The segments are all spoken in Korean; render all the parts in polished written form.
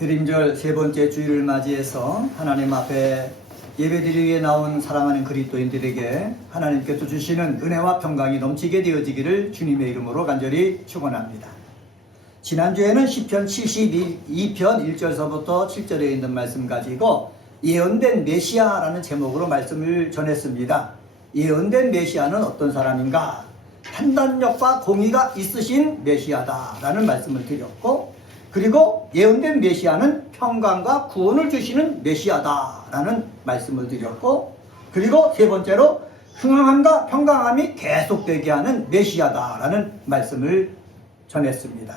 대림절 세 번째 주일을 맞이해서 하나님 앞에 예배드리기에 나온 사랑하는 그리스도인들에게 하나님께서 주시는 은혜와 평강이 넘치게 되어지기를 주님의 이름으로 간절히 축원합니다. 지난주에는 시편 72편 1절서부터 7절에 있는 말씀 가지고 예언된 메시아라는 제목으로 말씀을 전했습니다. 예언된 메시아는 어떤 사람인가? 판단력과 공의가 있으신 메시아다라는 말씀을 드렸고, 그리고 예언된 메시아는 평강과 구원을 주시는 메시아다라는 말씀을 드렸고, 그리고 세 번째로 평안함과 평강함이 계속되게 하는 메시아다라는 말씀을 전했습니다.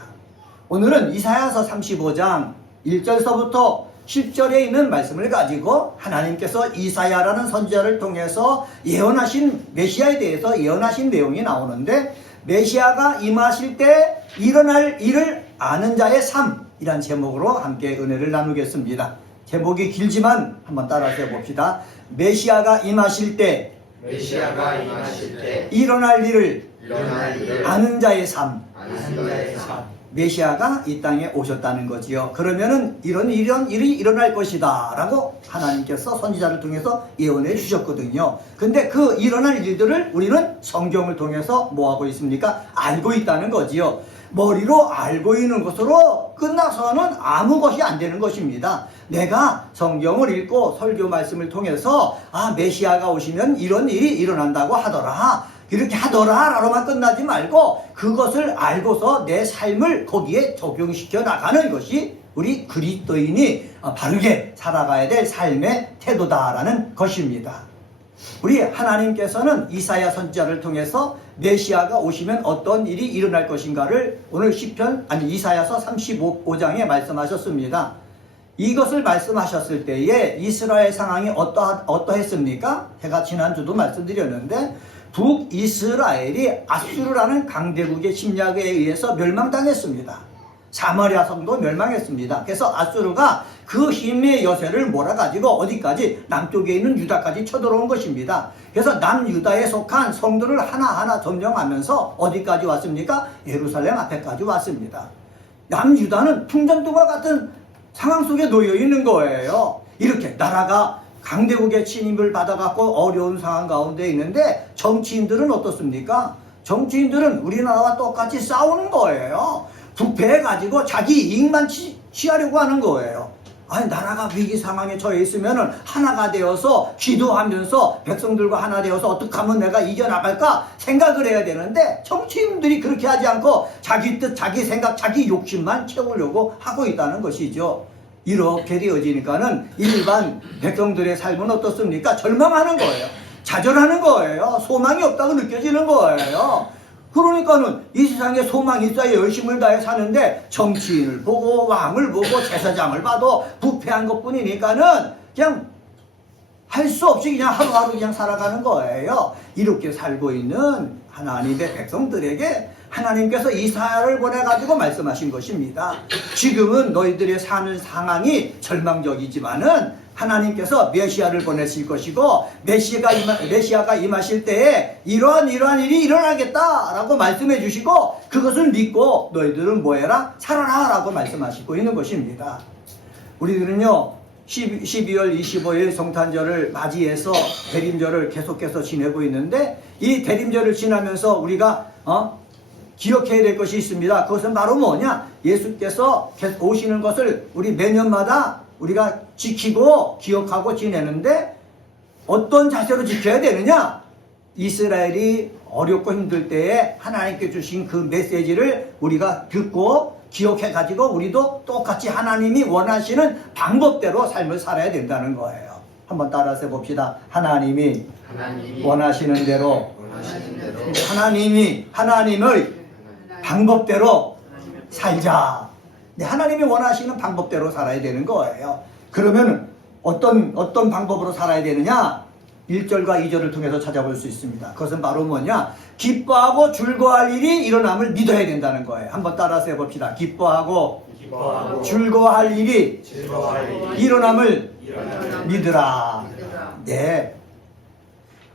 오늘은 이사야서 35장 1절서부터 10절에 있는 말씀을 가지고 하나님께서 이사야라는 선지자를 통해서 예언하신 메시아에 대해서 예언하신 내용이 나오는데, 메시아가 임하실 때 일어날 일을 아는 자의 삶이란 제목으로 함께 은혜를 나누겠습니다. 제목이 길지만 한번 따라서 해봅시다. 메시아가 임하실 때 일어날 일을 아는 자의 삶. 메시아가 이 땅에 오셨다는 거지요. 그러면은 이런 일이 일어날 것이다 라고 하나님께서 선지자를 통해서 예언해 주셨거든요. 근데 그 일어날 일들을 우리는 성경을 통해서 뭐하고 있습니까? 알고 있다는 거지요. 머리로 알고 있는 것으로 끝나서는 아무 것이 안 되는 것입니다. 내가 성경을 읽고 설교 말씀을 통해서 메시아가 오시면 이런 일이 일어난다고 하더라, 이렇게 하더라 라고만 끝나지 말고 그것을 알고서 내 삶을 거기에 적용시켜 나가는 것이 우리 그리스도인이 바르게 살아가야 될 삶의 태도다라는 것입니다. 우리 하나님께서는 이사야 선지자를 통해서 메시아가 오시면 어떤 일이 일어날 것인가를 오늘 이사야서 35장에 말씀하셨습니다. 이것을 말씀하셨을 때에 이스라엘 상황이 어떠했습니까? 제가 지난주도 말씀드렸는데, 북이스라엘이 아수르라는 강대국의 침략에 의해서 멸망당했습니다. 사마리아 성도 멸망했습니다. 그래서 아수르가 그 힘의 여세를 몰아가지고 어디까지? 남쪽에 있는 유다까지 쳐들어온 것입니다. 그래서 남유다에 속한 성도를 하나하나 점령하면서 어디까지 왔습니까? 예루살렘 앞에까지 왔습니다. 남유다는 풍전등과 같은 상황 속에 놓여 있는 거예요. 이렇게 나라가 강대국의 침입을 받아갖고 어려운 상황 가운데 있는데, 정치인들은 어떻습니까? 정치인들은 우리나라와 똑같이 싸우는 거예요. 부패해가지고 자기 이익만 취하려고 하는 거예요. 나라가 위기 상황에 처해 있으면은 하나가 되어서 기도하면서 백성들과 하나 되어서 어떻게 하면 내가 이겨나갈까 생각을 해야 되는데, 정치인들이 그렇게 하지 않고 자기 뜻, 자기 생각, 자기 욕심만 채우려고 하고 있다는 것이죠. 이렇게 되어지니까는 일반 백성들의 삶은 어떻습니까? 절망하는 거예요. 좌절하는 거예요. 소망이 없다고 느껴지는 거예요. 그러니까는 이 세상에 소망이 있어야 열심을 다해 사는데, 정치인을 보고 왕을 보고 제사장을 봐도 부패한 것뿐이니까는 그냥 할 수 없이 그냥 하루하루 그냥 살아가는 거예요. 이렇게 살고 있는 하나님의 백성들에게 하나님께서 이사야를 보내가지고 말씀하신 것입니다. 지금은 너희들의 사는 상황이 절망적이지만은 하나님께서 메시아를 보내실 것이고, 메시아가 임하실 때에 이러한 일이 일어나겠다라고 말씀해 주시고, 그것을 믿고 너희들은 뭐해라? 살아라 라고 말씀하시고 있는 것입니다. 우리들은요 12월 25일 성탄절을 맞이해서 대림절을 계속해서 지내고 있는데, 이 대림절을 지나면서 우리가 기억해야 될 것이 있습니다. 그것은 바로 뭐냐? 예수께서 오시는 것을 우리 매년마다 우리가 지키고 기억하고 지내는데, 어떤 자세로 지켜야 되느냐? 이스라엘이 어렵고 힘들 때에 하나님께 주신 그 메시지를 우리가 듣고 기억해가지고 우리도 똑같이 하나님이 원하시는 방법대로 삶을 살아야 된다는 거예요. 한번 따라서 해봅시다. 하나님이 원하시는 대로 하나님의 방법대로 살자. 하나님이 원하시는 방법대로 살아야 되는 거예요. 그러면 어떤 방법으로 살아야 되느냐? 1절과 2절을 통해서 찾아볼 수 있습니다. 그것은 바로 뭐냐? 기뻐하고 즐거워할 일이 일어남을 믿어야 된다는 거예요. 한번 따라서 해봅시다. 기뻐하고 즐거워할 일이 일어남을 믿으라. 네.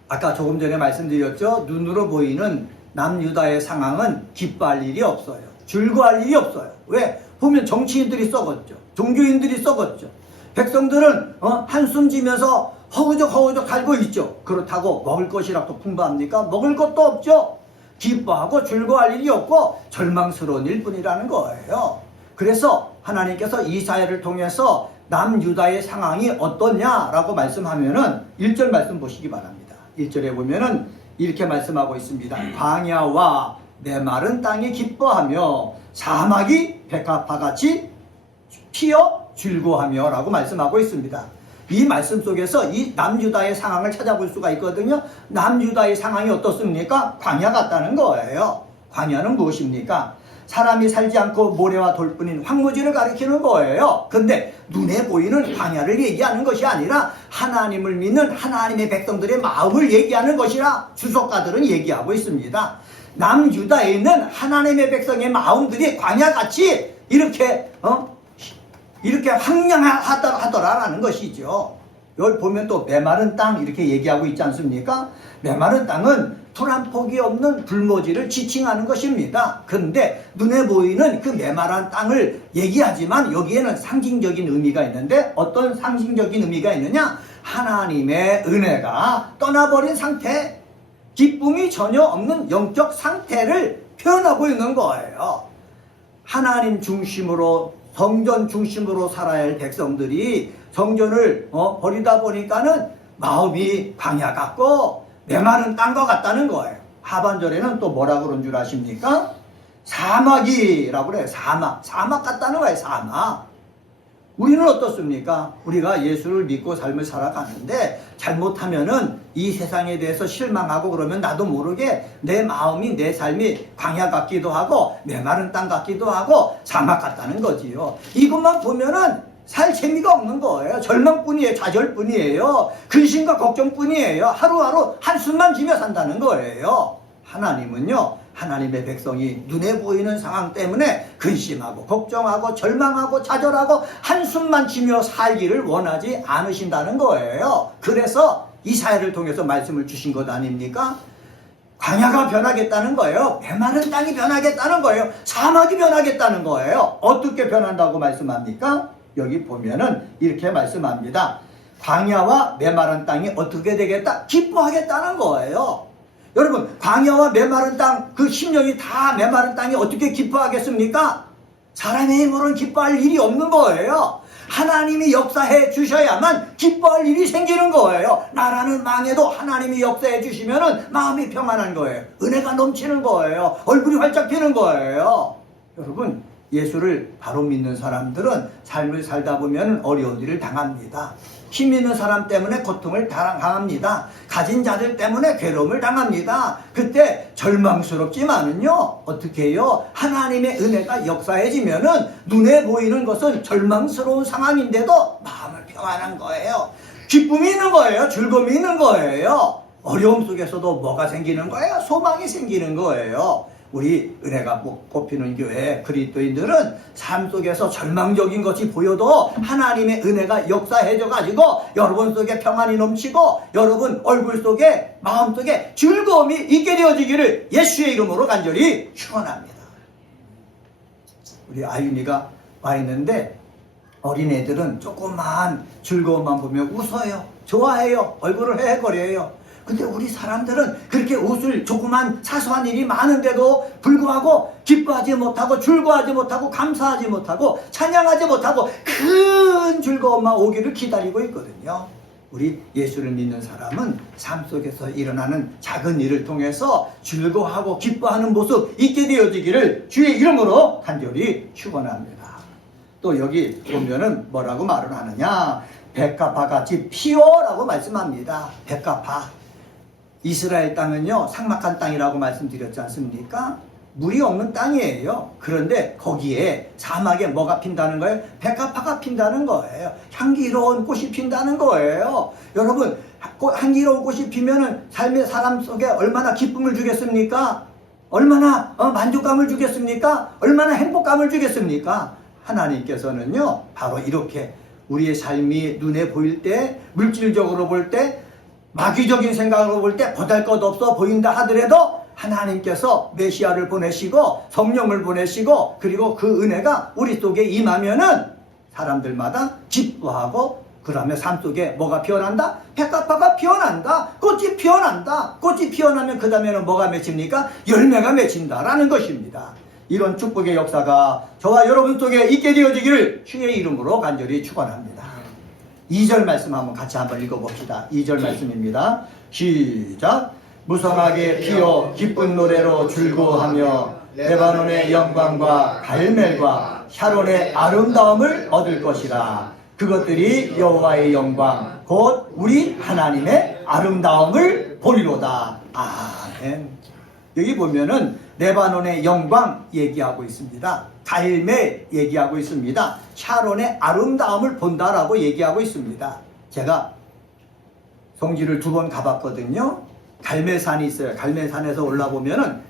아까 조금 전에 말씀드렸죠. 눈으로 보이는 남유다의 상황은 기뻐할 일이 없어요. 즐거워할 일이 없어요. 왜? 보면 정치인들이 썩었죠. 종교인들이 썩었죠. 백성들은 한숨 지면서 허우적 살고 있죠. 그렇다고 먹을 것이라도 풍부합니까? 먹을 것도 없죠. 기뻐하고 즐거워할 일이 없고 절망스러운 일뿐이라는 거예요. 그래서 하나님께서 이사야를 통해서 남유다의 상황이 어떠냐라고 말씀하면은 1절 말씀 보시기 바랍니다. 1절에 보면은 이렇게 말씀하고 있습니다. 광야와 메마른 땅이 기뻐하며 사막이 백합화같이 피어 즐거워하며 라고 말씀하고 있습니다. 이 말씀 속에서 이 남유다의 상황을 찾아볼 수가 있거든요. 남유다의 상황이 어떻습니까? 광야 같다는 거예요. 광야는 무엇입니까? 사람이 살지 않고 모래와 돌뿐인 황무지를 가리키는 거예요. 근데 눈에 보이는 광야를 얘기하는 것이 아니라 하나님을 믿는 하나님의 백성들의 마음을 얘기하는 것이라 주석가들은 얘기하고 있습니다. 남유다에 있는 하나님의 백성의 마음들이 광야같이 이렇게 황량하더라라는 것이죠. 여기 보면 또 메마른 땅 이렇게 얘기하고 있지 않습니까? 메마른 땅은 풀 한 폭이 없는 불모지를 지칭하는 것입니다. 그런데 눈에 보이는 그 메마른 땅을 얘기하지만 여기에는 상징적인 의미가 있는데 어떤 상징적인 의미가 있느냐? 하나님의 은혜가 떠나버린 상태, 기쁨이 전혀 없는 영적 상태를 표현하고 있는 거예요. 하나님 중심으로 성전 중심으로 살아야 할 백성들이 성전을 버리다 보니까는 마음이 광야 같고 메마른 땅과 같다는 거예요. 하반절에는 또 뭐라 그런 줄 아십니까? 사막이라고 그래요. 사막 같다는 거예요. 사막. 우리는 어떻습니까? 우리가 예수를 믿고 삶을 살아가는데 잘못하면은 이 세상에 대해서 실망하고 그러면 나도 모르게 내 마음이 내 삶이 광야 같기도 하고 메마른 땅 같기도 하고 사막 같다는 거지요. 이것만 보면은 살 재미가 없는 거예요. 절망뿐이에요. 좌절뿐이에요. 근심과 걱정뿐이에요. 하루하루 한숨만 지며 산다는 거예요. 하나님은요, 하나님의 백성이 눈에 보이는 상황 때문에 근심하고 걱정하고 절망하고 좌절하고 한숨만 지며 살기를 원하지 않으신다는 거예요. 그래서 이사야를 통해서 말씀을 주신 것 아닙니까? 광야가 변하겠다는 거예요. 메마른 땅이 변하겠다는 거예요. 사막이 변하겠다는 거예요. 어떻게 변한다고 말씀합니까? 여기 보면은 이렇게 말씀합니다. 광야와 메마른 땅이 어떻게 되겠다? 기뻐하겠다는 거예요. 여러분, 광야와 메마른 땅, 그 심령이 다 메마른 땅이 어떻게 기뻐하겠습니까? 사람의 힘으로는 기뻐할 일이 없는 거예요. 하나님이 역사해 주셔야만 기뻐할 일이 생기는 거예요. 나라는 망해도 하나님이 역사해 주시면은 마음이 평안한 거예요. 은혜가 넘치는 거예요. 얼굴이 활짝 피는 거예요. 여러분, 예수를 바로 믿는 사람들은 삶을 살다 보면 어려운 일을 당합니다. 힘 있는 사람 때문에 고통을 당합니다. 가진 자들 때문에 괴로움을 당합니다. 그때 절망스럽지만은요, 어떻게 해요? 하나님의 은혜가 역사해지면은 눈에 보이는 것은 절망스러운 상황인데도 마음을 평안한 거예요. 기쁨이 있는 거예요. 즐거움이 있는 거예요. 어려움 속에서도 뭐가 생기는 거예요? 소망이 생기는 거예요. 우리 은혜가 뽑히는 교회 그리스도인들은 삶 속에서 절망적인 것이 보여도 하나님의 은혜가 역사해져 가지고 여러분 속에 평안이 넘치고 여러분 얼굴 속에 마음 속에 즐거움이 있게 되어지기를 예수의 이름으로 간절히 축원합니다. 우리 아윤이가 와 있는데 어린애들은 조그만 즐거움만 보면 웃어요. 좋아해요. 얼굴을 헤헤거려요. 근데 우리 사람들은 그렇게 웃을 조그만 사소한 일이 많은데도 불구하고 기뻐하지 못하고 즐거워하지 못하고 감사하지 못하고 찬양하지 못하고 큰 즐거움만 오기를 기다리고 있거든요. 우리 예수를 믿는 사람은 삶 속에서 일어나는 작은 일을 통해서 즐거워하고 기뻐하는 모습 있게 되어지기를 주의 이름으로 간절히 축원합니다. 또 여기 보면은 뭐라고 말을 하느냐? 백합화같이 피어라고 말씀합니다. 백합화. 이스라엘 땅은요, 삭막한 땅이라고 말씀드렸지 않습니까? 물이 없는 땅이에요. 그런데 거기에 사막에 뭐가 핀다는 거예요? 백합화가 핀다는 거예요. 향기로운 꽃이 핀다는 거예요. 여러분, 향기로운 꽃이 피면은 삶의 사람 속에 얼마나 기쁨을 주겠습니까? 얼마나 만족감을 주겠습니까? 얼마나 행복감을 주겠습니까? 하나님께서는요, 바로 이렇게 우리의 삶이 눈에 보일 때, 물질적으로 볼 때, 마귀적인 생각으로 볼 때 보잘것없어 보인다 하더라도 하나님께서 메시아를 보내시고 성령을 보내시고 그리고 그 은혜가 우리 속에 임하면은 사람들마다 기뻐하고 그러면 삶 속에 뭐가 피어난다? 백합화가 피어난다. 꽃이 피어난다. 꽃이 피어나면 그 다음에는 뭐가 맺힙니까? 열매가 맺힌다라는 것입니다. 이런 축복의 역사가 저와 여러분 속에 있게 되어지기를 주의 이름으로 간절히 축원합니다. 2절 말씀 한번 같이 한번 읽어봅시다. 2절 말씀입니다. 시작. 무성하게 피어 기쁜 노래로 즐거워하며 레바논의 영광과 갈멜과 샤론의 아름다움을 얻을 것이라. 그것들이 여호와의 영광 곧 우리 하나님의 아름다움을 보리로다. 아멘. 여기 보면은 레바논의 영광 얘기하고 있습니다. 갈멜 얘기하고 있습니다. 샤론의 아름다움을 본다라고 얘기하고 있습니다. 제가 성지를 2번 가봤거든요. 갈멜산이 있어요. 갈멜산에서 올라보면은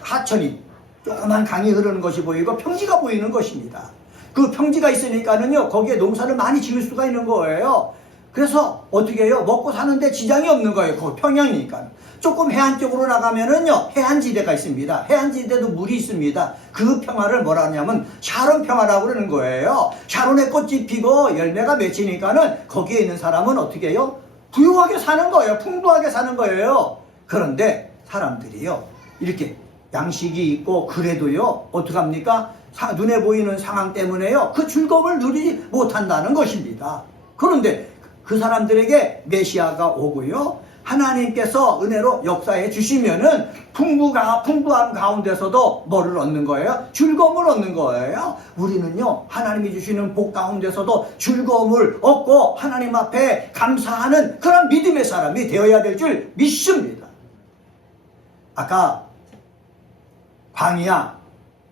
하천이 조그만 강이 흐르는 것이 보이고 평지가 보이는 것입니다. 그 평지가 있으니까는요, 거기에 농사를 많이 지을 수가 있는 거예요. 그래서 어떻게 해요? 먹고 사는데 지장이 없는 거예요. 거기 평양이니까. 조금 해안 쪽으로 나가면은요, 해안지대가 있습니다. 해안지대도 물이 있습니다. 그 평화를 뭐라 하냐면 샤론 평화라고 그러는 거예요. 샤론의 꽃이 피고 열매가 맺히니까는 거기에 있는 사람은 어떻게 해요? 부유하게 사는 거예요. 풍부하게 사는 거예요. 그런데 사람들이요, 이렇게 양식이 있고 그래도요, 어떡합니까? 눈에 보이는 상황 때문에요, 그 즐거움을 누리지 못한다는 것입니다. 그런데 그 사람들에게 메시아가 오고요, 하나님께서 은혜로 역사해 주시면은 풍부함 가운데서도 뭐를 얻는 거예요? 즐거움을 얻는 거예요. 우리는요, 하나님이 주시는 복 가운데서도 즐거움을 얻고 하나님 앞에 감사하는 그런 믿음의 사람이 되어야 될 줄 믿습니다. 아까 광야,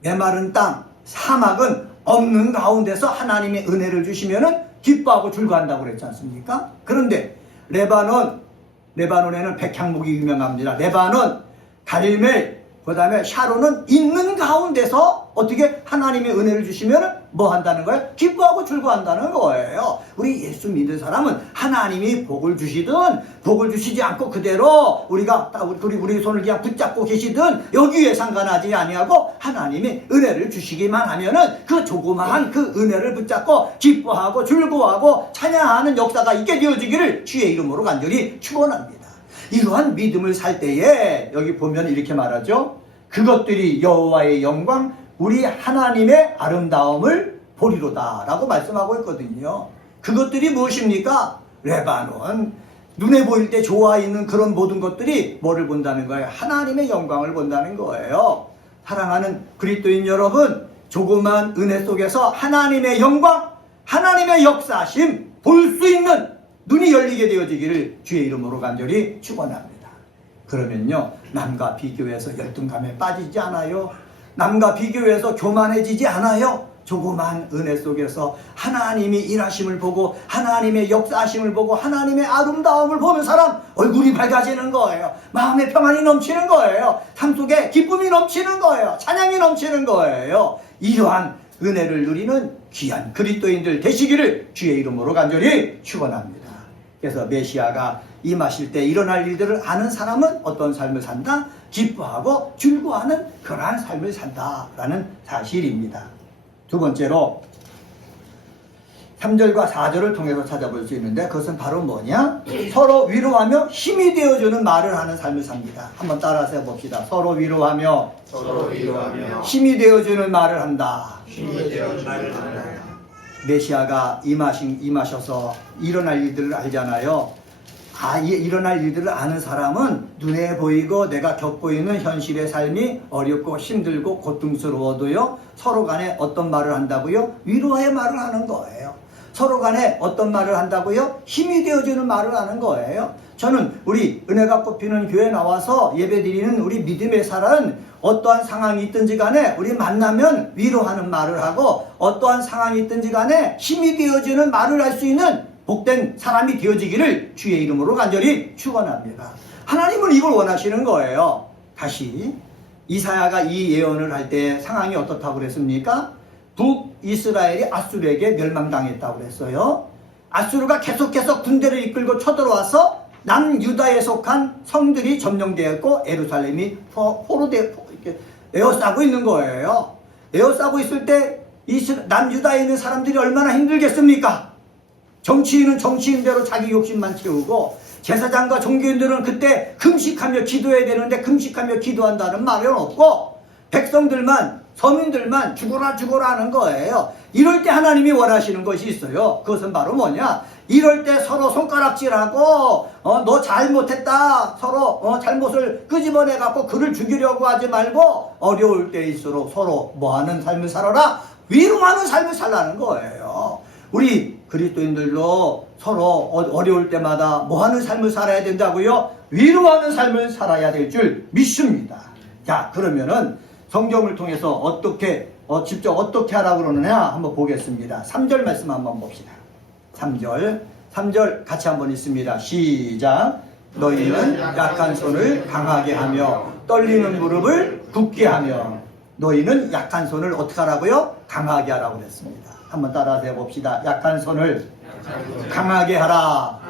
메마른 땅, 사막은 없는 가운데서 하나님의 은혜를 주시면은 기뻐하고 즐거워한다고 그랬지 않습니까? 그런데 레바논에는 백향목이 유명합니다. 레바논, 갈멜, 그 다음에 샤론은 있는 가운데서 어떻게 하나님의 은혜를 주시면 뭐 한다는 거예요? 기뻐하고 즐거워한다는 거예요. 우리 예수 믿는 사람은 하나님이 복을 주시든 복을 주시지 않고 그대로 우리가 우리 손을 그냥 붙잡고 계시든 여기에 상관하지 아니하고 하나님이 은혜를 주시기만 하면은 그 조그마한 그 은혜를 붙잡고 기뻐하고 즐거워하고 찬양하는 역사가 있게 되어지기를 주의 이름으로 간절히 축원합니다. 이러한 믿음을 살 때에 여기 보면 이렇게 말하죠. 그것들이 여호와의 영광 우리 하나님의 아름다움을 보리로다 라고 말씀하고 있거든요. 그것들이 무엇입니까? 레바논, 눈에 보일 때 좋아 있는 그런 모든 것들이 뭐를 본다는 거예요? 하나님의 영광을 본다는 거예요. 사랑하는 그리스도인 여러분, 조그만 은혜 속에서 하나님의 영광, 하나님의 역사심 볼 수 있는 눈이 열리게 되어지기를 주의 이름으로 간절히 축원합니다. 그러면요, 남과 비교해서 열등감에 빠지지 않아요. 남과 비교해서 교만해지지 않아요. 조그만 은혜 속에서 하나님이 일하심을 보고 하나님의 역사하심을 보고 하나님의 아름다움을 보는 사람 얼굴이 밝아지는 거예요. 마음의 평안이 넘치는 거예요. 삶 속에 기쁨이 넘치는 거예요. 찬양이 넘치는 거예요. 이러한 은혜를 누리는 귀한 그리스도인들 되시기를 주의 이름으로 간절히 축원합니다. 그래서 메시아가 임하실 때 일어날 일들을 아는 사람은 어떤 삶을 산다? 기뻐하고 즐거워하는 그러한 삶을 산다라는 사실입니다. 두 번째로 3절과 4절을 통해서 찾아볼 수 있는데 그것은 바로 뭐냐? 서로 위로하며 힘이 되어주는 말을 하는 삶을 삽니다. 한번 따라서 해봅시다. 서로 위로하며 힘이 되어주는 말을 한다. 메시아가 임하셔서 일어날 일들을 알잖아요. 일어날 일들을 아는 사람은 눈에 보이고 내가 겪고 있는 현실의 삶이 어렵고 힘들고 고통스러워도요, 서로 간에 어떤 말을 한다고요? 위로의 말을 하는 거예요. 서로 간에 어떤 말을 한다고요? 힘이 되어주는 말을 하는 거예요. 저는 우리 은혜가 꽃피는 교회에 나와서 예배드리는 우리 믿음의 사람은 어떠한 상황이 있든지 간에 우리 만나면 위로하는 말을 하고 어떠한 상황이 있든지 간에 힘이 되어주는 말을 할 수 있는 복된 사람이 되어지기를 주의 이름으로 간절히 축원합니다. 하나님은 이걸 원하시는 거예요. 다시 이사야가 이 예언을 할 때 상황이 어떻다고 그랬습니까? 북이스라엘이 아수르에게 멸망당했다고 그랬어요. 아수르가 계속해서 군대를 이끌고 쳐들어와서 남유다에 속한 성들이 점령되었고 예루살렘이 이렇게 에워싸고 있는 거예요. 에워싸고 있을 때 남유다에 있는 사람들이 얼마나 힘들겠습니까? 정치인은 정치인대로 자기 욕심만 채우고 제사장과 종교인들은 그때 금식하며 기도해야 되는데 금식하며 기도한다는 말은 없고 백성들만 서민들만 죽어라 죽어라 하는 거예요. 이럴 때 하나님이 원하시는 것이 있어요. 그것은 바로 뭐냐? 이럴 때 서로 손가락질하고 너 잘못했다 서로 잘못을 끄집어내 갖고 그를 죽이려고 하지 말고 어려울 때일수록 서로 뭐하는 삶을 살아라, 위로하는 삶을 살라는 거예요. 우리 그리스도인들도 서로 어려울 때마다 뭐하는 삶을 살아야 된다고요? 위로하는 삶을 살아야 될 줄 믿습니다. 자, 그러면은 성경을 통해서 어떻게 직접 어떻게 하라고 그러느냐 한번 보겠습니다. 3절 말씀 한번 봅시다. 3절 같이 한번 읽습니다. 시작. 너희는 약한 손을 강하게 하며 떨리는 무릎을 굳게 하며. 너희는 약한 손을 어떻게 하라고요? 강하게 하라고 그랬습니다. 한번 따라서 해봅시다. 약한 손을 강하게 하라.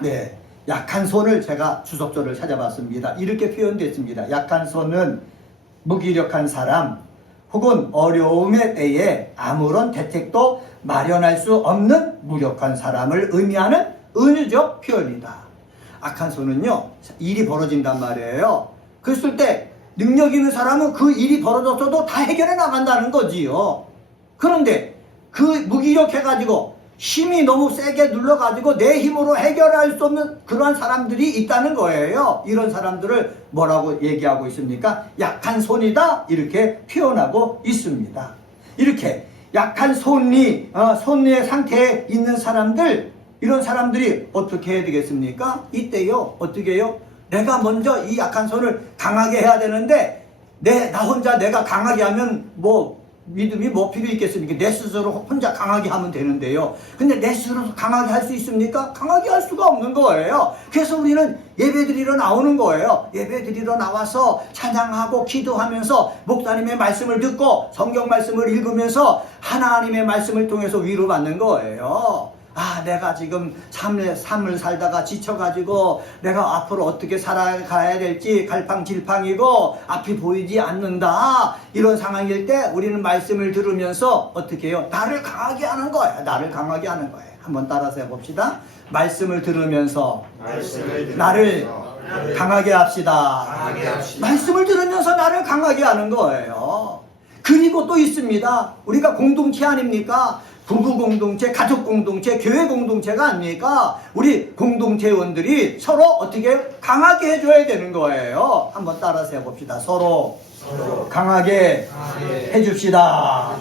네, 약한 손을 제가 주석조를 찾아봤습니다. 이렇게 표현됐습니다. 약한 손은 무기력한 사람 혹은 어려움의 때에 아무런 대책도 마련할 수 없는 무력한 사람을 의미하는 은유적 표현이다. 악한 손은요, 일이 벌어진단 말이에요. 그랬을 때 능력 있는 사람은 그 일이 벌어졌어도 다 해결해 나간다는 거지요. 그런데 그 무기력해가지고 힘이 너무 세게 눌러가지고 내 힘으로 해결할 수 없는 그러한 사람들이 있다는 거예요. 이런 사람들을 뭐라고 얘기하고 있습니까? 약한 손이다 이렇게 표현하고 있습니다. 이렇게 약한 손의 상태에 있는 사람들, 이런 사람들이 어떻게 해야 되겠습니까? 이때요 어떻게 해요? 내가 먼저 이 약한 손을 강하게 해야 되는데 나 혼자 내가 강하게 하면 믿음이 뭐 필요 있겠습니까? 내 스스로 혼자 강하게 하면 되는데요. 근데 내 스스로 강하게 할 수 있습니까? 강하게 할 수가 없는 거예요. 그래서 우리는 예배드리러 나오는 거예요. 예배드리러 나와서 찬양하고 기도하면서 목사님의 말씀을 듣고 성경 말씀을 읽으면서 하나님의 말씀을 통해서 위로받는 거예요. 내가 지금 삶을 살다가 지쳐가지고 내가 앞으로 어떻게 살아가야 될지 갈팡질팡이고 앞이 보이지 않는다. 이런 상황일 때 우리는 말씀을 들으면서 어떻게 해요? 나를 강하게 하는 거예요. 나를 강하게 하는 거예요. 한번 따라서 해봅시다. 말씀을 들으면서 나를 강하게 합시다. 말씀을 들으면서 나를 강하게 하는 거예요. 그리고 또 있습니다. 우리가 공동체 아닙니까? 부부 공동체, 가족 공동체, 교회 공동체가 아닙니까? 우리 공동체원들이 서로 어떻게 강하게 해줘야 되는 거예요. 한번 따라서 해봅시다. 서로 강하게 해줍시다.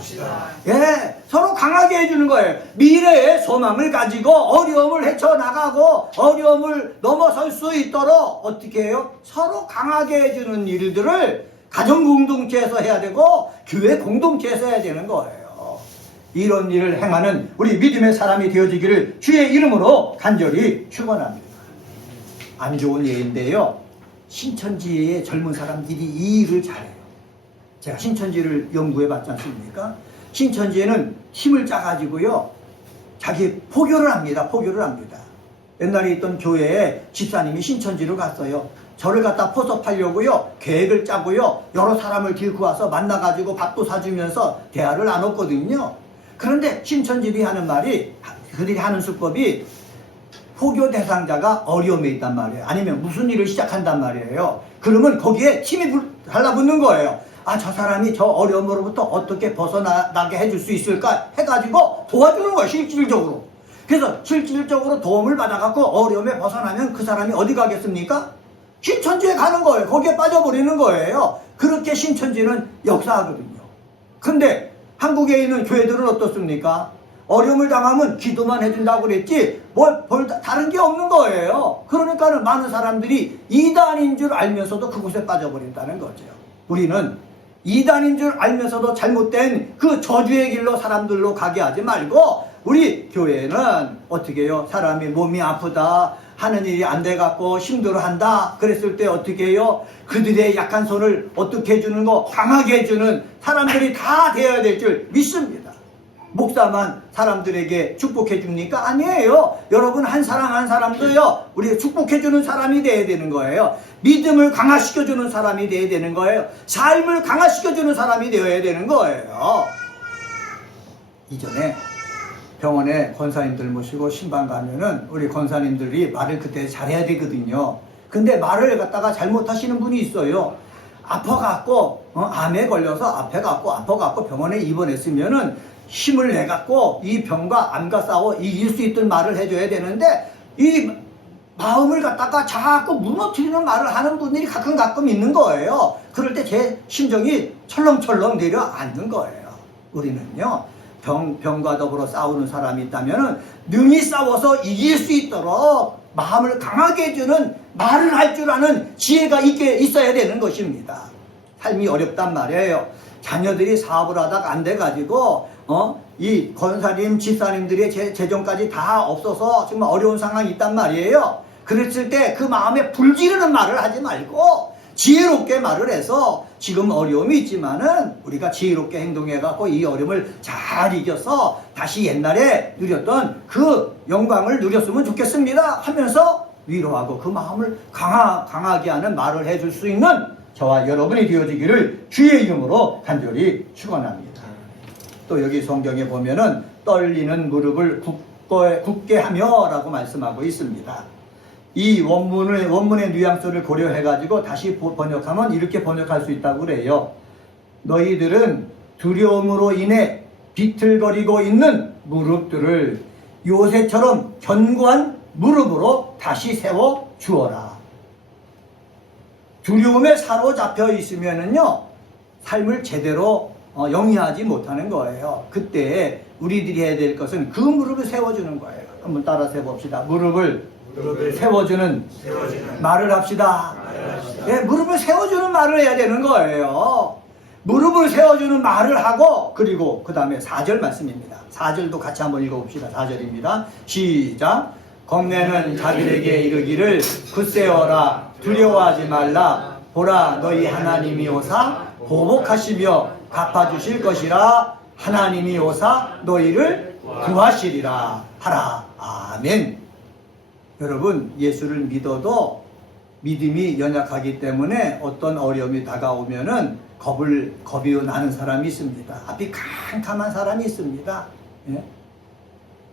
예, 서로 강하게 해주는 거예요. 미래의 소망을 가지고 어려움을 헤쳐나가고 어려움을 넘어설 수 있도록 어떻게 해요? 서로 강하게 해주는 일들을 가정 공동체에서 해야 되고 교회 공동체에서 해야 되는 거예요. 이런 일을 행하는 우리 믿음의 사람이 되어지기를 주의 이름으로 간절히 축원합니다. 안 좋은 예인데요, 신천지의 젊은 사람들이 이 일을 잘해요. 제가 신천지를 연구해 봤지 않습니까? 신천지에는 힘을 짜가지고요 자기 포교를 합니다. 옛날에 있던 교회에 집사님이 신천지로 갔어요. 저를 갖다 포섭하려고요 계획을 짜고요 여러 사람을 데리고 와서 만나가지고 밥도 사주면서 대화를 나눴거든요. 그런데 신천지들이 하는 말이, 그들이 하는 수법이 포교 대상자가 어려움에 있단 말이에요. 아니면 무슨 일을 시작한단 말이에요. 그러면 거기에 힘이 달라붙는 거예요. 저 사람이 저 어려움으로부터 어떻게 벗어나게 해줄 수 있을까 해가지고 도와주는 거예요. 실질적으로. 그래서 실질적으로 도움을 받아갖고 어려움에 벗어나면 그 사람이 어디 가겠습니까? 신천지에 가는 거예요. 거기에 빠져버리는 거예요. 그렇게 신천지는 역사하거든요. 근데 한국에 있는 교회들은 어떻습니까? 어려움을 당하면 기도만 해준다고 그랬지 다른 게 없는 거예요. 그러니까 많은 사람들이 이단인 줄 알면서도 그곳에 빠져버린다는 거죠. 우리는 이단인 줄 알면서도 잘못된 그 저주의 길로 사람들로 가게 하지 말고 우리 교회는 어떻게 해요? 사람이 몸이 아프다 하는 일이 안 돼갖고 힘들어한다 그랬을 때 어떻게 해요? 그들의 약한 손을 어떻게 해주는 거 강하게 해주는 사람들이 다 되어야 될 줄 믿습니다. 목사만 사람들에게 축복해 줍니까? 아니에요. 여러분 한 사람 한 사람도요, 우리가 축복해 주는 사람이 돼야 되는 거예요. 믿음을 강화시켜 주는 사람이 돼야 되는 거예요. 삶을 강화시켜 주는 사람이 되어야 되는 거예요. 이전에 병원에 권사님들 모시고 신방 가면은 우리 권사님들이 말을 그때 잘해야 되거든요. 근데 말을 갖다가 잘못하시는 분이 있어요. 아파갖고 암에 걸려서 아파갖고 병원에 입원했으면은 힘을 내갖고 이 병과 암과 싸워 이길 수 있던 말을 해줘야 되는데 이 마음을 갖다가 자꾸 무너뜨리는 말을 하는 분들이 가끔 있는 거예요. 그럴 때 제 심정이 철렁철렁 내려앉는 거예요. 우리는요, 병과 더불어 싸우는 사람이 있다면은 능히 싸워서 이길 수 있도록 마음을 강하게 해주는 말을 할 줄 아는 지혜가 있어야 되는 것입니다. 삶이 어렵단 말이에요. 자녀들이 사업을 하다가 안 돼가지고 이 권사님, 집사님들의 재정까지 다 없어서 정말 어려운 상황이 있단 말이에요. 그랬을 때 그 마음에 불지르는 말을 하지 말고 지혜롭게 말을 해서 지금 어려움이 있지만은 우리가 지혜롭게 행동해갖고 이 어려움을 잘 이겨서 다시 옛날에 누렸던 그 영광을 누렸으면 좋겠습니다 하면서 위로하고 그 마음을 강하게 하는 말을 해줄 수 있는 저와 여러분이 되어지기를 주의 이름으로 간절히 축원합니다. 또 여기 성경에 보면은 떨리는 무릎을 굳게 하며 라고 말씀하고 있습니다. 이 원문의 뉘앙스를 고려해가지고 다시 번역하면 이렇게 번역할 수 있다고 그래요. 너희들은 두려움으로 인해 비틀거리고 있는 무릎들을 요새처럼 견고한 무릎으로 다시 세워 주어라. 두려움에 사로잡혀 있으면은요, 삶을 제대로 영위하지 못하는 거예요. 그때 우리들이 해야 될 것은 그 무릎을 세워주는 거예요. 한번 따라서 해봅시다. 무릎을 세워주는 말을 합시다. 예, 무릎을 세워주는 말을 해야 되는 거예요. 무릎을 세워주는 말을 하고, 그리고 그 다음에 4절 말씀입니다. 4절도 같이 한번 읽어봅시다. 4절입니다. 시작. 겁내는 자들에게 이르기를 굳세어라, 두려워하지 말라. 보라, 너희 하나님이 오사 보복하시며 갚아주실 것이라. 하나님이 오사 너희를 구하시리라 하라. 아멘. 여러분, 예수를 믿어도 믿음이 연약하기 때문에 어떤 어려움이 다가오면은 겁이 나는 사람이 있습니다. 앞이 캄캄한 사람이 있습니다. 예?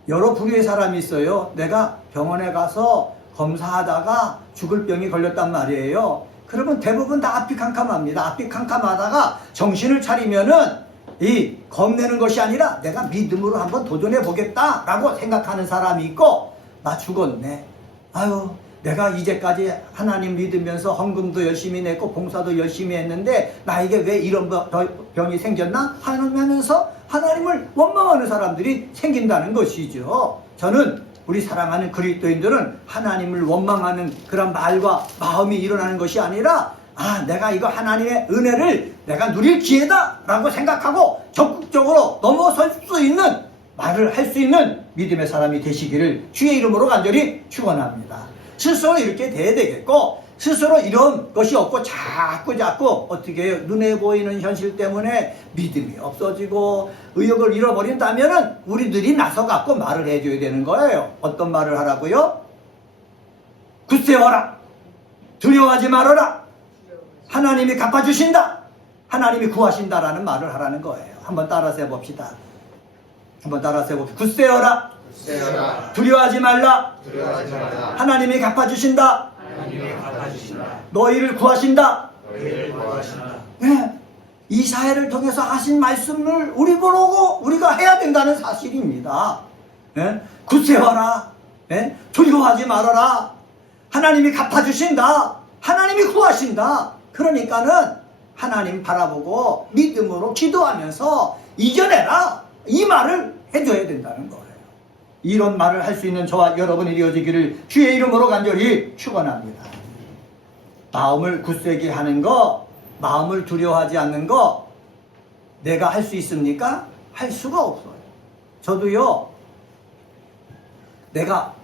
여러 부류의 사람이 있어요. 내가 병원에 가서 검사하다가 죽을 병이 걸렸단 말이에요. 그러면 대부분 다 앞이 캄캄합니다. 앞이 캄캄하다가 정신을 차리면은 이 겁내는 것이 아니라 내가 믿음으로 한번 도전해 보겠다라고 생각하는 사람이 있고, 나 죽었네. 아유, 내가 이제까지 하나님 믿으면서 헌금도 열심히 냈고 봉사도 열심히 했는데 나에게 왜 이런 병이 생겼나 하면서 하나님을 원망하는 사람들이 생긴다는 것이죠. 저는 우리 사랑하는 그리스도인들은 하나님을 원망하는 그런 말과 마음이 일어나는 것이 아니라, 내가 이거 하나님의 은혜를 내가 누릴 기회다 라고 생각하고 적극적으로 넘어설 수 있는 말을 할 수 있는 믿음의 사람이 되시기를 주의 이름으로 간절히 축원합니다. 스스로 이렇게 돼야 되겠고, 스스로 이런 것이 없고 자꾸 어떻게 해요? 눈에 보이는 현실 때문에 믿음이 없어지고 의욕을 잃어버린다면은 우리들이 나서 갖고 말을 해줘야 되는 거예요. 어떤 말을 하라고요? 굳세어라, 두려워하지 말아라, 하나님이 갚아주신다, 하나님이 구하신다라는 말을 하라는 거예요. 한번 따라서 해봅시다. 굳세어라, 두려워하지 말라, 하나님이 갚아주신다, 너희를 구하신다. 네, 이사야를 통해서 하신 말씀을 우리 보고 우리가 해야 된다는 사실입니다. 네? 굳세어라, 네? 두려워하지 말아라, 하나님이 갚아주신다, 하나님이 구하신다. 그러니까는 하나님 바라보고 믿음으로 기도하면서 이겨내라, 이 말을 해줘야 된다는 거예요. 이런 말을 할 수 있는 저와 여러분이 되어지기를 주의 이름으로 간절히 축원합니다. 마음을 굳세게 하는 거, 마음을 두려워하지 않는 거 내가 할 수 있습니까? 할 수가 없어요. 저도요, 내가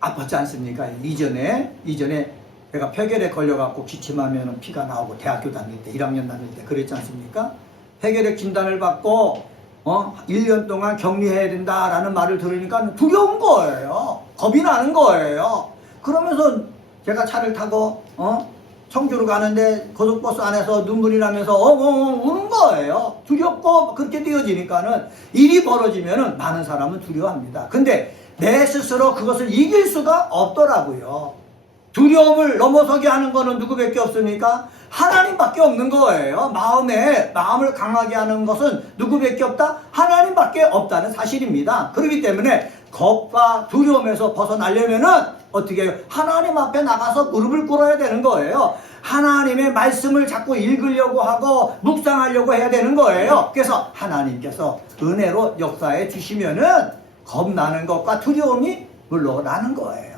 아팠지 않습니까? 이전에 내가 폐결에 걸려갖고 기침하면 피가 나오고 대학교 다닐 때 1학년 다닐 때 그랬지 않습니까? 폐결핵 진단을 받고 1년 동안 격리해야 된다라는 말을 들으니까 두려운 거예요. 겁이 나는 거예요. 그러면서 제가 차를 타고 청주로 가는데 고속버스 안에서 눈물이 나면서 우는 거예요. 두렵고 그렇게 되어지니까는 일이 벌어지면은 많은 사람은 두려워합니다. 근데 내 스스로 그것을 이길 수가 없더라고요. 두려움을 넘어서게 하는 거는 누구밖에 없습니까? 하나님밖에 없는 거예요. 마음을 강하게 하는 것은 누구밖에 없다? 하나님밖에 없다는 사실입니다. 그렇기 때문에 겁과 두려움에서 벗어나려면은 어떻게 해요? 하나님 앞에 나가서 무릎을 꿇어야 되는 거예요. 하나님의 말씀을 자꾸 읽으려고 하고 묵상하려고 해야 되는 거예요. 그래서 하나님께서 은혜로 역사해 주시면은 겁나는 것과 두려움이 물러나는 거예요.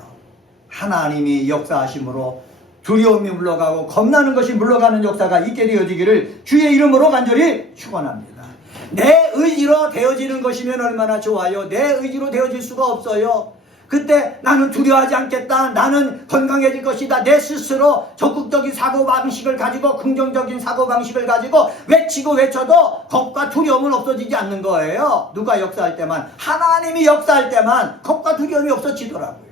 하나님이 역사하심으로 두려움이 물러가고 겁나는 것이 물러가는 역사가 있게 되어지기를 주의 이름으로 간절히 축원합니다. 내 의지로 되어지는 것이면 얼마나 좋아요. 내 의지로 되어질 수가 없어요. 그때 나는 두려워하지 않겠다. 나는 건강해질 것이다. 내 스스로 적극적인 사고방식을 가지고 긍정적인 사고방식을 가지고 외치고 외쳐도 겁과 두려움은 없어지지 않는 거예요. 누가 역사할 때만, 하나님이 역사할 때만 겁과 두려움이 없어지더라고요.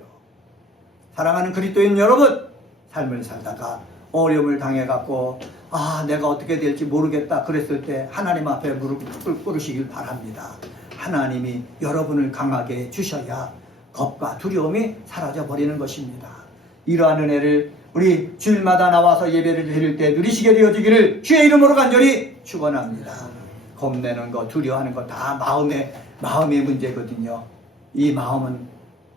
사랑하는 그리스도인 여러분, 삶을 살다가 어려움을 당해갖고 내가 어떻게 될지 모르겠다 그랬을 때 하나님 앞에 무릎을 꿇으시길 바랍니다. 하나님이 여러분을 강하게 해주셔야 겁과 두려움이 사라져버리는 것입니다. 이러한 은혜를 우리 주일마다 나와서 예배를 드릴 때 누리시게 되어지기를 주의 이름으로 간절히 축원합니다. 겁내는 것, 두려워하는 것 다 마음의 문제거든요. 이 마음은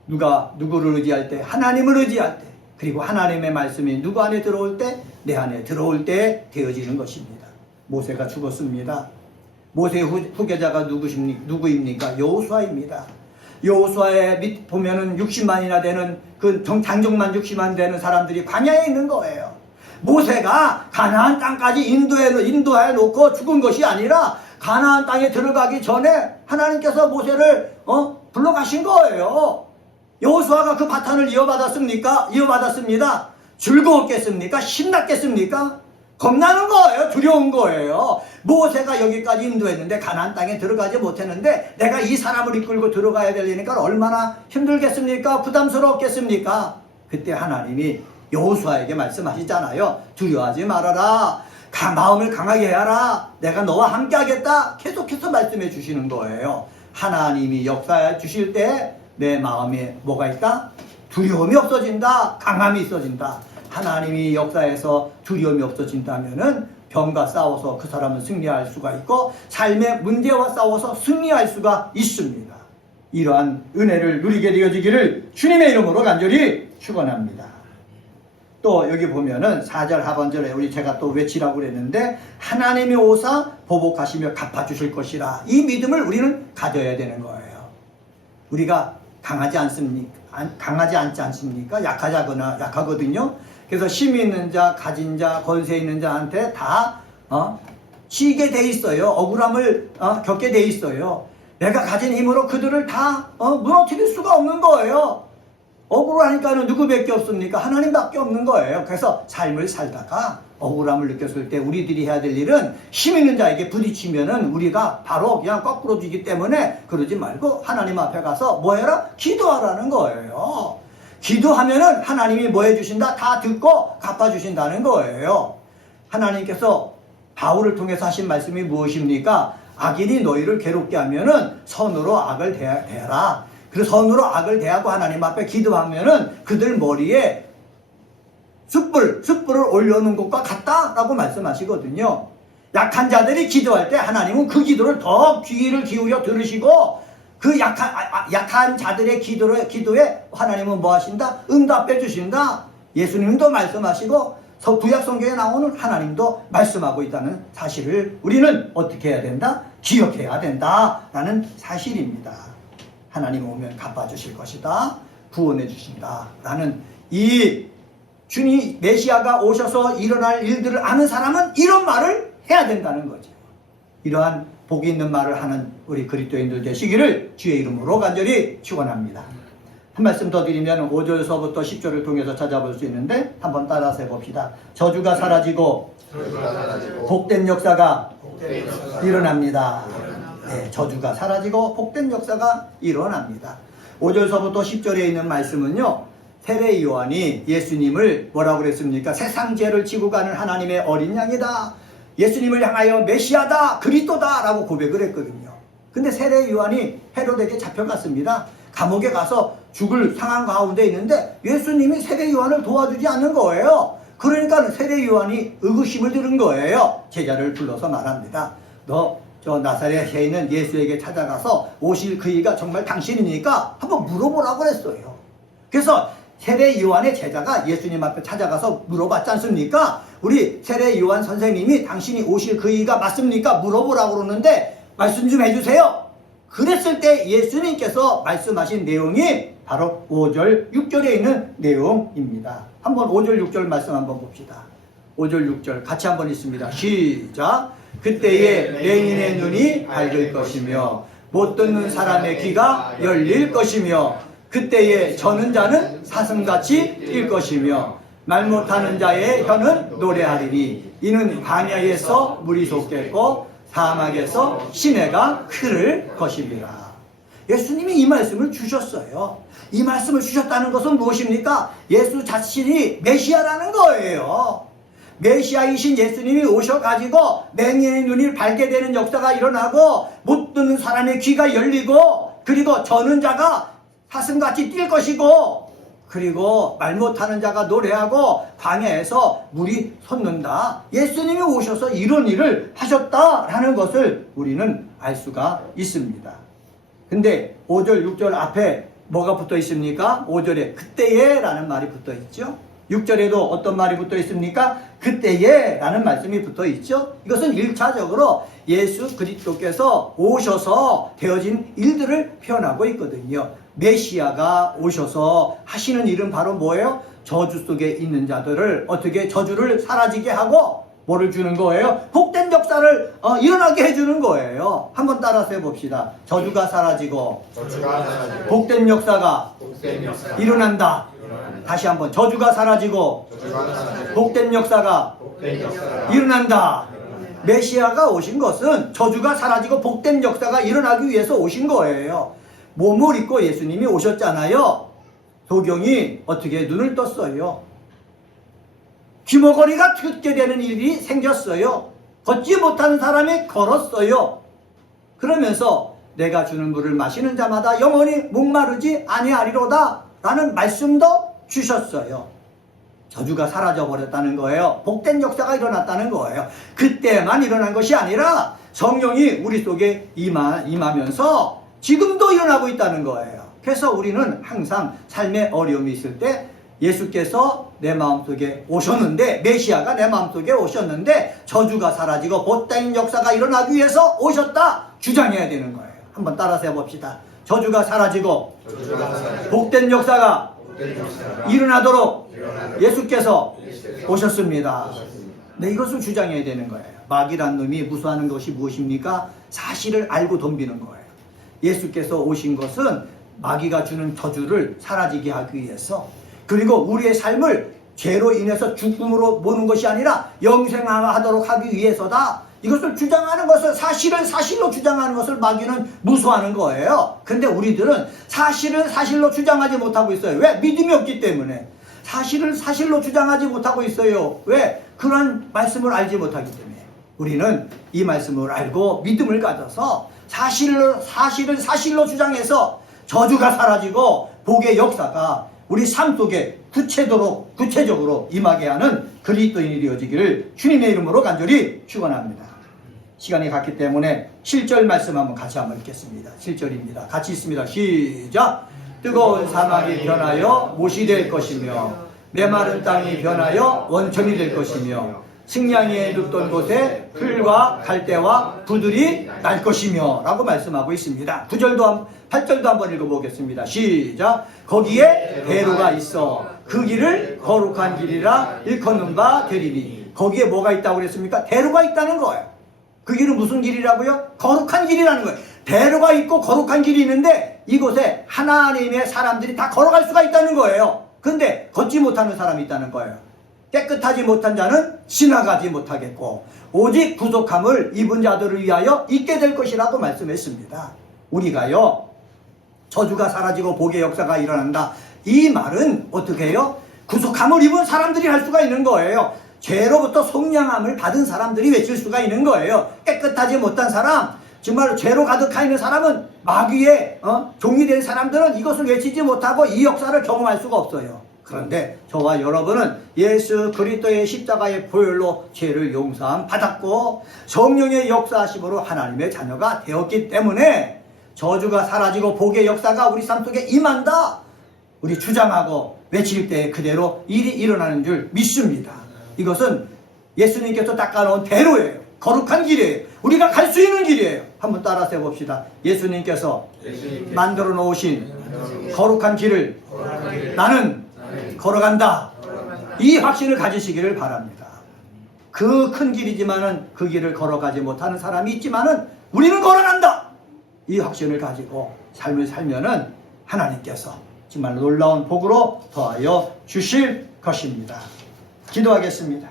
누구를 의지할 때? 하나님을 의지할 때, 그리고 하나님의 말씀이 누구 안에 들어올 때? 내 안에 들어올 때 되어지는 것입니다. 모세가 죽었습니다. 모세의 후계자가 누구입니까? 여호수아입니다. 여호수아에 밑 보면은 60만이나 되는 그 장족만 60만 되는 사람들이 광야에 있는 거예요. 모세가 가나안 땅까지 인도해 놓고 죽은 것이 아니라 가나안 땅에 들어가기 전에 하나님께서 모세를 불러가신 거예요. 여호수아가 그 바탄을 이어받았습니까? 이어받았습니다. 즐거웠겠습니까? 신났겠습니까? 겁나는 거예요. 두려운 거예요. 모세가 여기까지 인도했는데 가나안 땅에 들어가지 못했는데 내가 이 사람을 이끌고 들어가야 되려니까 얼마나 힘들겠습니까? 부담스럽겠습니까? 그때 하나님이 여호수아에게 말씀하시잖아요. 두려워하지 말아라. 마음을 강하게 해라. 내가 너와 함께 하겠다. 계속해서 말씀해 주시는 거예요. 하나님이 역사해 주실 때 내 마음에 뭐가 있다? 두려움이 없어진다. 강함이 있어진다. 하나님이 역사에서 두려움이 없어진다면은 병과 싸워서 그 사람은 승리할 수가 있고 삶의 문제와 싸워서 승리할 수가 있습니다. 이러한 은혜를 누리게 되어지기를 주님의 이름으로 간절히 축원합니다. 또 여기 보면은 4절 하반절에 제가 또 외치라고 그랬는데 하나님이 오사 보복하시며 갚아주실 것이라. 이 믿음을 우리는 가져야 되는 거예요. 우리가 강하지 않지 않습니까? 약하거든요. 그래서 힘이 있는 자, 가진 자, 권세 있는 자한테 다 치게 돼 있어요. 억울함을 겪게 돼 있어요. 내가 가진 힘으로 그들을 다 무너뜨릴 수가 없는 거예요. 억울하니까는 누구밖에 없습니까? 하나님밖에 없는 거예요. 그래서 삶을 살다가 억울함을 느꼈을 때 우리들이 해야 될 일은 힘 있는 자에게 부딪히면은 우리가 바로 그냥 거꾸로 지기 때문에 그러지 말고 하나님 앞에 가서 뭐 해라? 기도하라는 거예요. 기도하면은 하나님이 뭐 해주신다? 다 듣고 갚아주신다는 거예요. 하나님께서 바울을 통해서 하신 말씀이 무엇입니까? 악인이 너희를 괴롭게 하면은 선으로 악을 대하라. 그래서 선으로 악을 대하고 하나님 앞에 기도하면은 그들 머리에 숯불을 올려놓은 것과 같다라고 말씀하시거든요. 약한 자들이 기도할 때 하나님은 그 기도를 더 귀를 기울여 들으시고 그 약한 자들의 기도에 하나님은 뭐 하신다? 응답해 주신다. 예수님도 말씀하시고 구약 성경에 나오는 하나님도 말씀하고 있다는 사실을 우리는 어떻게 해야 된다? 기억해야 된다라는 사실입니다. 하나님 오면 갚아주실 것이다. 구원해 주신다. 라는 이 주님 메시아가 오셔서 일어날 일들을 아는 사람은 이런 말을 해야 된다는 거죠. 이러한 복이 있는 말을 하는 우리 그리스도인들 되시기를 주의 이름으로 간절히 축원합니다. 한 말씀 더 드리면 5절서부터 10절을 통해서 찾아볼 수 있는데 한번 따라서 해봅시다. 저주가 사라지고 복된 역사가 일어납니다. 네, 저주가 사라지고 복된 역사가 일어납니다. 5절서부터 10절에 있는 말씀은요, 세례 요한이 예수님을 뭐라고 그랬습니까? 세상 죄를 지고 가는 하나님의 어린 양이다, 예수님을 향하여 메시아다, 그리스도다 라고 고백을 했거든요. 근데 세례 요한이 헤롯에게 잡혀갔습니다. 감옥에 가서 죽을 상황 가운데 있는데 예수님이 세례 요한을 도와주지 않는 거예요. 그러니까 세례 요한이 의구심을 들은 거예요. 제자를 불러서 말합니다. 너 저 나사렛에 있는 예수에게 찾아가서 오실 그이가 정말 당신이니까 한번 물어보라고 그랬어요. 그래서 세례 요한의 제자가 예수님 앞에 찾아가서 물어봤지 않습니까? 우리 세례 요한 선생님이 당신이 오실 그이가 맞습니까? 물어보라고 그러는데 말씀 좀 해주세요. 그랬을 때 예수님께서 말씀하신 내용이 바로 5절, 6절에 있는 내용입니다. 한번 5절, 6절 말씀 한번 봅시다. 5절, 6절 같이 한번 읽습니다. 시작. 그때에 맹인의 눈이 밝을 것이며 못 듣는 사람의 귀가 열릴 것이며 그때에 저는 자는 사슴같이 뛸 것이며 말 못하는 자의 혀는 노래하리니 이는 광야에서 물이 솟겠고 사막에서 시내가 흐를 것입니다. 예수님이 이 말씀을 주셨어요. 이 말씀을 주셨다는 것은 무엇입니까? 예수 자신이 메시아라는 거예요. 메시아이신 예수님이 오셔가지고 맹인의 눈이 밝게 되는 역사가 일어나고 못 듣는 사람의 귀가 열리고 그리고 저는 자가 사슴같이 뛸 것이고 그리고 말 못하는 자가 노래하고 광야에서 물이 솟는다. 예수님이 오셔서 이런 일을 하셨다라는 것을 우리는 알 수가 있습니다. 근데 5절 6절 앞에 뭐가 붙어 있습니까? 5절에 그때에 라는 말이 붙어 있죠. 6절에도 어떤 말이 붙어 있습니까? 그때에 라는 말씀이 붙어 있죠. 이것은 1차적으로 예수 그리스도께서 오셔서 되어진 일들을 표현하고 있거든요. 메시아가 오셔서 하시는 일은 바로 뭐예요? 저주 속에 있는 자들을 어떻게 저주를 사라지게 하고 뭐를 주는 거예요? 복된 역사를 일어나게 해주는 거예요. 한번 따라서 해봅시다. 저주가 사라지고 복된 역사가 일어난다. 다시 한번 저주가 사라지고 복된 역사가 일어난다. 메시아가 오신 것은 저주가 사라지고 복된 역사가 일어나기 위해서 오신 거예요. 몸을 입고 예수님이 오셨잖아요. 도경이 어떻게 눈을 떴어요. 귀머거리가 듣게 되는 일이 생겼어요. 걷지 못하는 사람이 걸었어요. 그러면서 내가 주는 물을 마시는 자마다 영원히 목마르지 아니하리로다 라는 말씀도 주셨어요. 저주가 사라져 버렸다는 거예요. 복된 역사가 일어났다는 거예요. 그때만 일어난 것이 아니라 성령이 우리 속에 임하면서 지금도 일어나고 있다는 거예요. 그래서 우리는 항상 삶의 어려움이 있을 때 예수께서 내 마음속에 오셨는데, 메시아가 내 마음속에 오셨는데 저주가 사라지고 복된 역사가 일어나기 위해서 오셨다 주장해야 되는 거예요. 한번 따라서 해봅시다. 저주가 사라지고 복된 역사가 일어나도록 예수께서 오셨습니다. 네, 이것을 주장해야 되는 거예요. 마귀란 놈이 무수하는 것이 무엇입니까? 사실을 알고 덤비는 거예요. 예수께서 오신 것은 마귀가 주는 저주를 사라지게 하기 위해서, 그리고 우리의 삶을 죄로 인해서 죽음으로 모는 것이 아니라 영생하도록 하기 위해서다. 이것을 주장하는 것을, 사실을 사실로 주장하는 것을 마귀는 무수하는 거예요. 근데 우리들은 사실을 사실로 주장하지 못하고 있어요. 왜? 믿음이 없기 때문에. 사실을 사실로 주장하지 못하고 있어요. 왜? 그런 말씀을 알지 못하기 때문에. 우리는 이 말씀을 알고 믿음을 가져서 사실을 사실로 주장해서 저주가 사라지고 복의 역사가 우리 삶 속에 구체적으로 임하게 하는 그리스도인이 되어지기를 주님의 이름으로 간절히 축원합니다. 시간이 갔기 때문에 7절 말씀 한번 같이 한번 읽겠습니다. 7절입니다. 같이 읽습니다. 시작! 뜨거운 사막이 변하여 못이 될 것이며 메마른 땅이 변하여 원천이 될 것이며 식량이 눕던 곳에 풀과 갈대와 부들이 날 것이며 라고 말씀하고 있습니다. 8절도 한번 읽어보겠습니다. 시작! 거기에 대로가 있어 그 길을 거룩한 길이라 일컫는 바 되리니. 거기에 뭐가 있다고 그랬습니까? 대로가 있다는 거예요. 그 길은 무슨 길이라고요? 거룩한 길이라는 거예요. 대로가 있고 거룩한 길이 있는데 이곳에 하나님의 사람들이 다 걸어갈 수가 있다는 거예요. 근데 걷지 못하는 사람이 있다는 거예요. 깨끗하지 못한 자는 지나가지 못하겠고 오직 구속함을 입은 자들을 위하여 있게 될 것이라고 말씀했습니다. 우리가요 저주가 사라지고 복의 역사가 일어난다, 이 말은 어떻게 해요? 구속함을 입은 사람들이 할 수가 있는 거예요. 죄로부터 속량함을 받은 사람들이 외칠 수가 있는 거예요. 깨끗하지 못한 사람, 정말 죄로 가득하 있는 사람은, 마귀의 종이 된 사람들은 이것을 외치지 못하고 이 역사를 경험할 수가 없어요. 그런데 저와 여러분은 예수 그리스도의 십자가의 보혈로 죄를 용서함 받았고 성령의 역사하심으로 하나님의 자녀가 되었기 때문에 저주가 사라지고 복의 역사가 우리 삶 속에 임한다, 우리 주장하고 외칠 때 그대로 일이 일어나는 줄 믿습니다. 이것은 예수님께서 닦아놓은 대로예요. 거룩한 길이에요. 우리가 갈 수 있는 길이에요. 한번 따라서 해봅시다. 예수님께서 만들어 놓으신 거룩한 길을 나는 걸어간다. 이 확신을 가지시기를 바랍니다. 그 큰 길이지만은 그 길을 걸어가지 못하는 사람이 있지만은 우리는 걸어간다. 이 확신을 가지고 삶을 살면은 하나님께서 정말 놀라운 복으로 더하여 주실 것입니다. 기도하겠습니다.